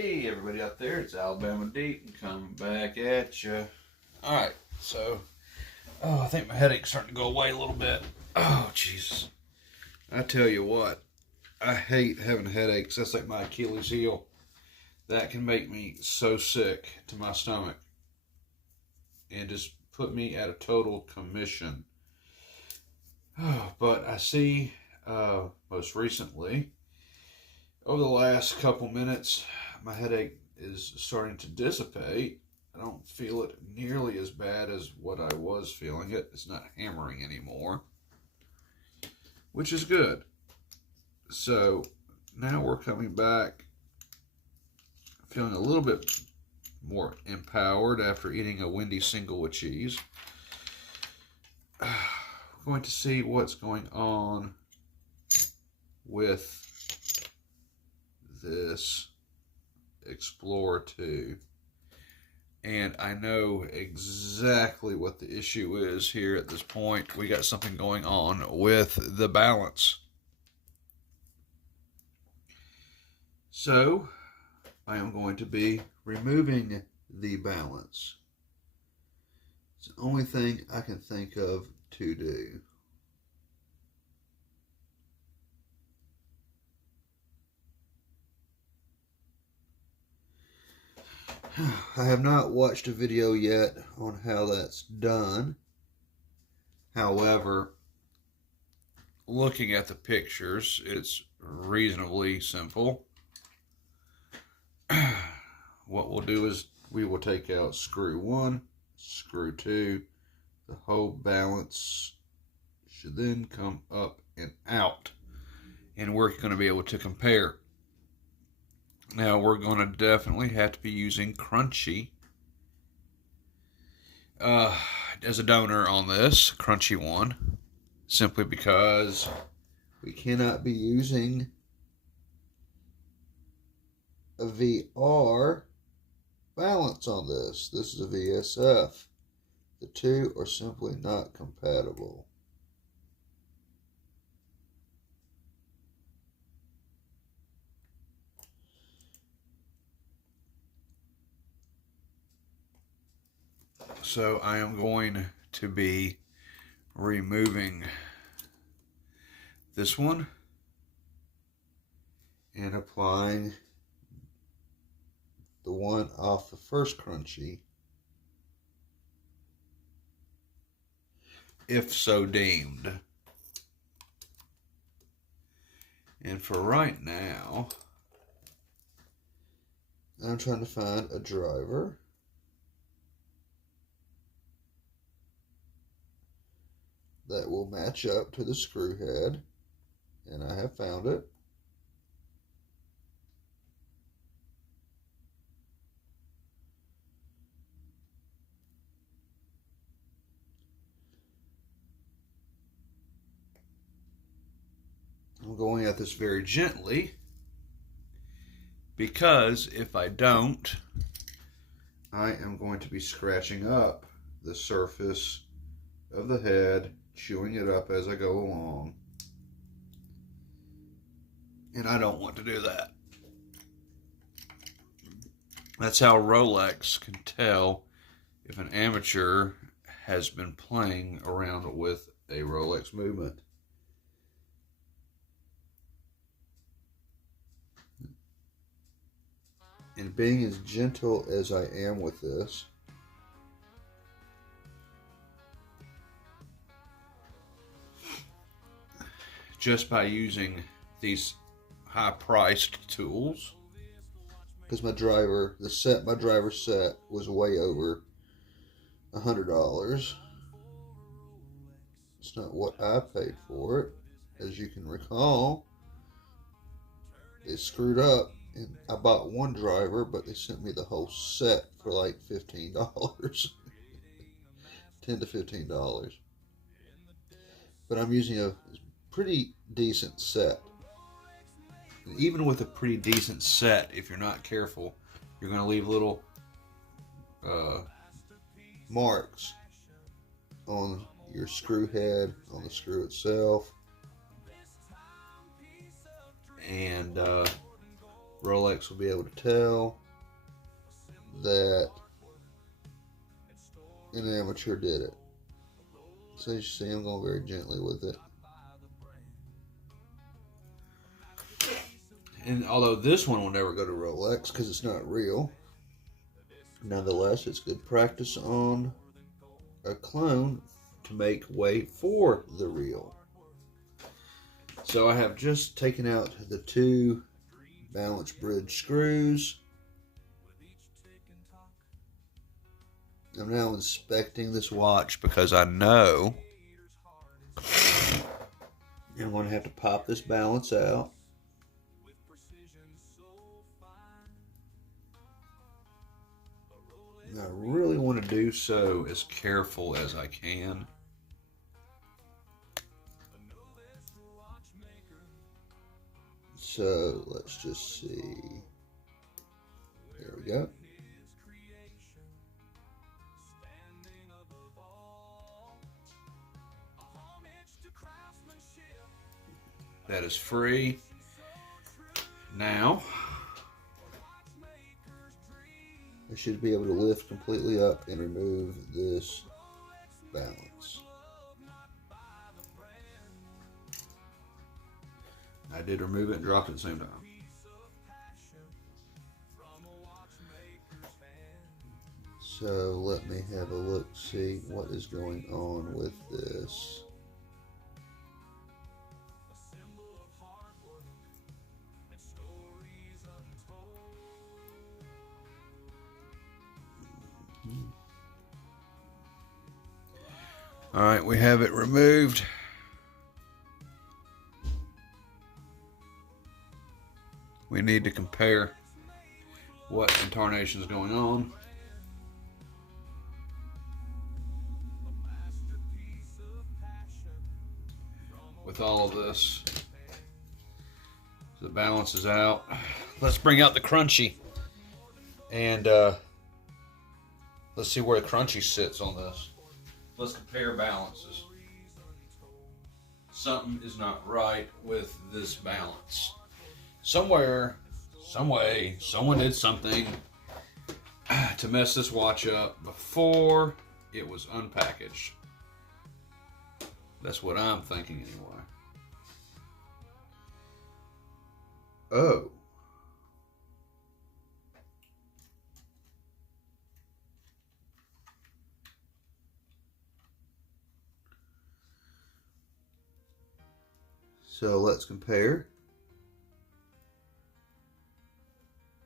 Hey everybody out there, it's Alabama Deep coming back at you. Alright, so, I think my headache's starting to go away a little bit. Oh, Jesus. I tell you what, I hate having headaches. That's like my Achilles heel. That can make me so sick to my stomach and just put me at a total commission. But I see, most recently, over the last couple minutes, my headache is starting to dissipate. I don't feel it nearly as bad as what I was feeling it. It's not hammering anymore, which is good. So now we're coming back feeling a little bit more empowered after eating a Wendy's single with cheese. We're going to see what's going on with this Explorer 2. And I know exactly what the issue is here at this point. We got something going on with the balance. So I am going to be removing the balance. It's the only thing I can think of to do. I have not watched a video yet on how that's done. However, looking at the pictures, it's reasonably simple. What we'll do is we will take out screw 1, screw 2. The whole balance should then come up and out. And we're going to be able to compare. Now we're going to definitely have to be using Crunchy as a donor on this, Crunchy one, simply because we cannot be using a VR balance on this. This is a VSF. The two are simply not compatible. So I am going to be removing this one and applying the one off the first Crunchy, if so deemed. And for right now, I'm trying to find a driver that will match up to the screw head, and I have found it. I'm going at this very gently because if I don't, I am going to be scratching up the surface of the head, chewing it up as I go along. And I don't want to do that. That's how Rolex can tell if an amateur has been playing around with a Rolex movement. And being as gentle as I am with this, just by using these high-priced tools, because my driver set was way over $100. It's not what I paid for it. As you can recall, they screwed up and I bought one driver, but they sent me the whole set for like $15. $10 to $15. But I'm using a pretty decent set. And even with a pretty decent set, if you're not careful, you're going to leave little marks on your screw head, on the screw itself. And Rolex will be able to tell that an amateur did it. So you see I'm going very gently with it. And although this one will never go to Rolex because it's not real, nonetheless, it's good practice on a clone to make way for the real. So I have just taken out the 2 balance bridge screws. I'm now inspecting this watch because I know I'm going to have to pop this balance out. And I really want to do so as careful as I can. So let's just see. There we go. That is free. Now, I should be able to lift completely up and remove this balance. I did remove it and dropped it at the same time. So let me have a look, see what is going on with this. All right, we have it removed. We need to compare what in tarnation is going on. With all of this, the balance is out. Let's bring out the crunchy and let's see where the crunchy sits on this. Let's compare balances. Something is not right with this balance. Somewhere, some way, someone did something to mess this watch up before it was unpackaged. That's what I'm thinking anyway. Oh. So let's compare.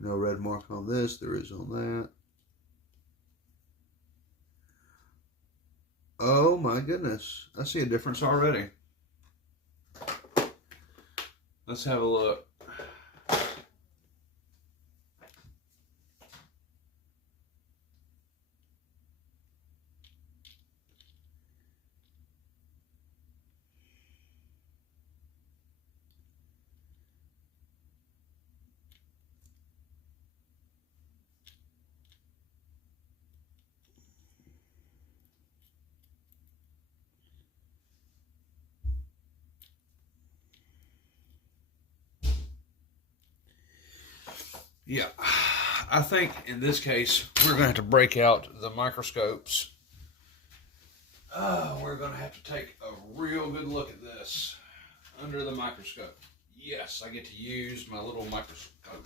No red mark on this, there is on that. Oh my goodness, I see a difference already. Let's have a look. Yeah, I think in this case, we're going to have to break out the microscopes. We're going to have to take a real good look at this under the microscope. Yes, I get to use my little microscope.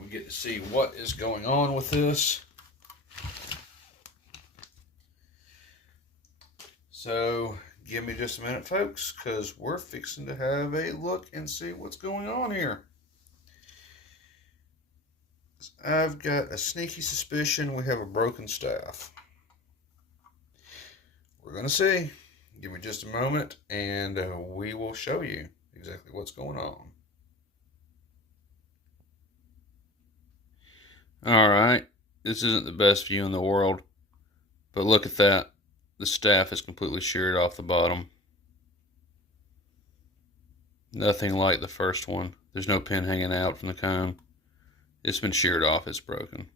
We get to see what is going on with this. So, give me just a minute, folks, because we're fixing to have a look and see what's going on here. I've got a sneaky suspicion we have a broken staff. We're going to see. Give me just a moment and we will show you exactly what's going on. Alright, this isn't the best view in the world, but look at that. The staff is completely sheared off the bottom. Nothing like the first one. There's no pin hanging out from the cone. It's been sheared off, it's broken.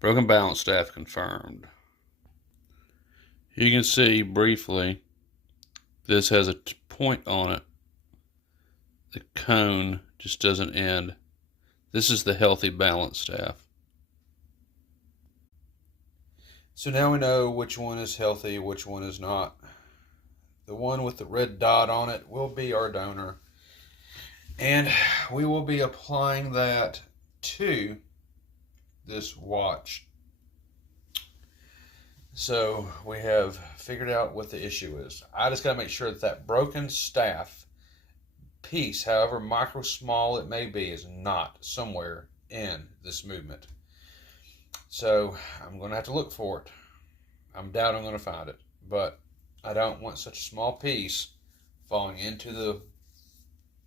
Broken balance staff confirmed. You can see briefly, this has a point on it. The cone just doesn't end. This is the healthy balance staff. So now we know which one is healthy, which one is not. The one with the red dot on it will be our donor. And we will be applying that to this watch. So we have figured out what the issue is. I just got to make sure that that broken staff piece, however micro small it may be, is not somewhere in this movement. So I'm going to have to look for it. I'm doubting I'm going to find it, but I don't want such a small piece falling into the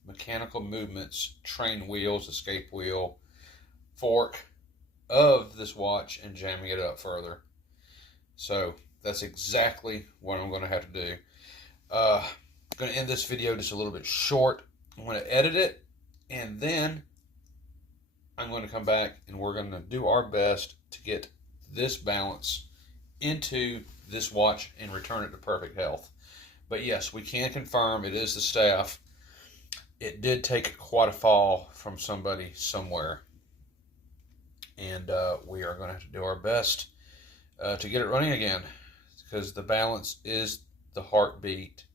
mechanical movements, train wheels, escape wheel, fork of this watch and jamming it up further. So that's exactly what I'm going to have to do. I'm going to end this video just a little bit short. I'm going to edit it, and then I'm going to come back and we're going to do our best to get this balance into this watch and return it to perfect health. But yes, we can confirm it is the staff. It did take quite a fall from somebody somewhere, and we are going to have to do our best to get it running again, because the balance is the heartbeat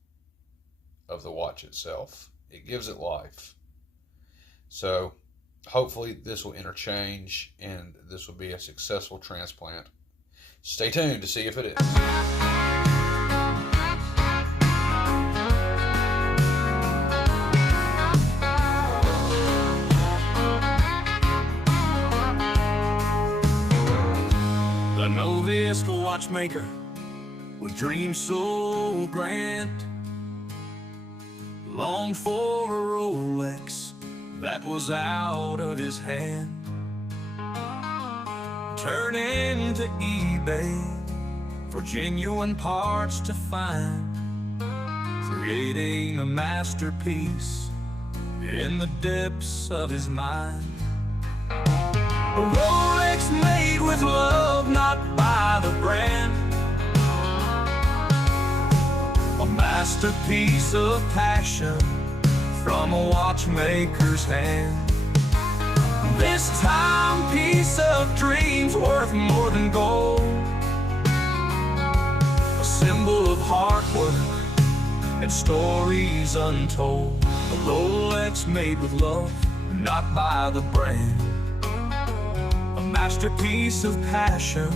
of the watch itself. It gives it life. So hopefully this will interchange and this will be a successful transplant. Stay tuned to see if it is. The novice watchmaker with dreams so grand longed for a Rolex that was out of his hand. Turning to eBay for genuine parts to find, creating a masterpiece in the depths of his mind. A Rolex made with love, not by the brand. A masterpiece of passion from a watchmaker's hand. This timepiece of dreams worth more than gold. A symbol of hard work and stories untold. A Rolex made with love, not by the brand. A masterpiece of passion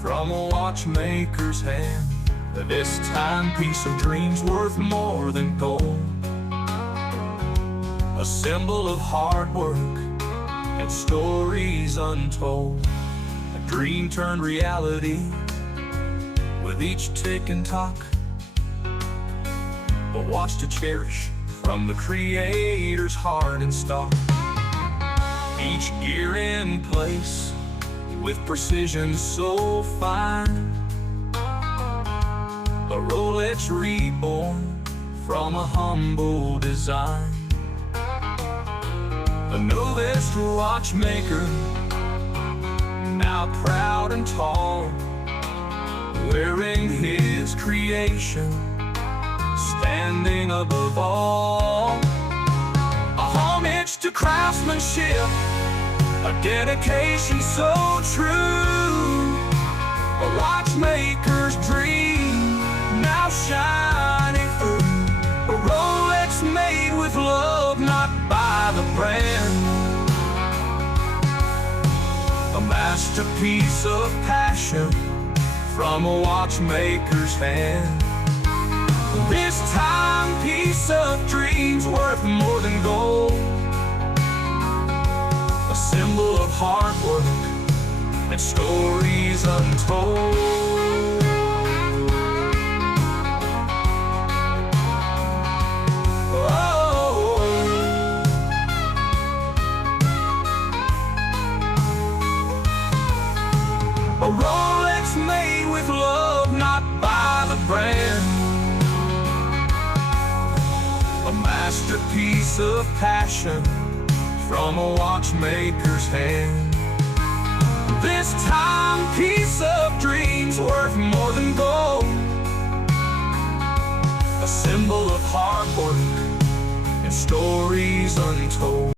from a watchmaker's hand. This timepiece of dreams worth more than gold. A symbol of hard work and stories untold. A dream turned reality with each tick and tock. A watch to cherish from the creator's heart and stock. Each gear in place with precision so fine. A Rolex reborn from a humble design. A novice watchmaker, now proud and tall, wearing his creation, standing above all. A homage to craftsmanship, a dedication so true. A watchmaker's dream, now shining through. A Rolex made with love, not by the brand. A masterpiece of passion from a watchmaker's hand. This timepiece of dreams worth more than gold. A symbol of hard work and stories untold. A Rolex made with love, not by the brand. A masterpiece of passion from a watchmaker's hand. This timepiece of dreams worth more than gold. A symbol of hard work and stories untold.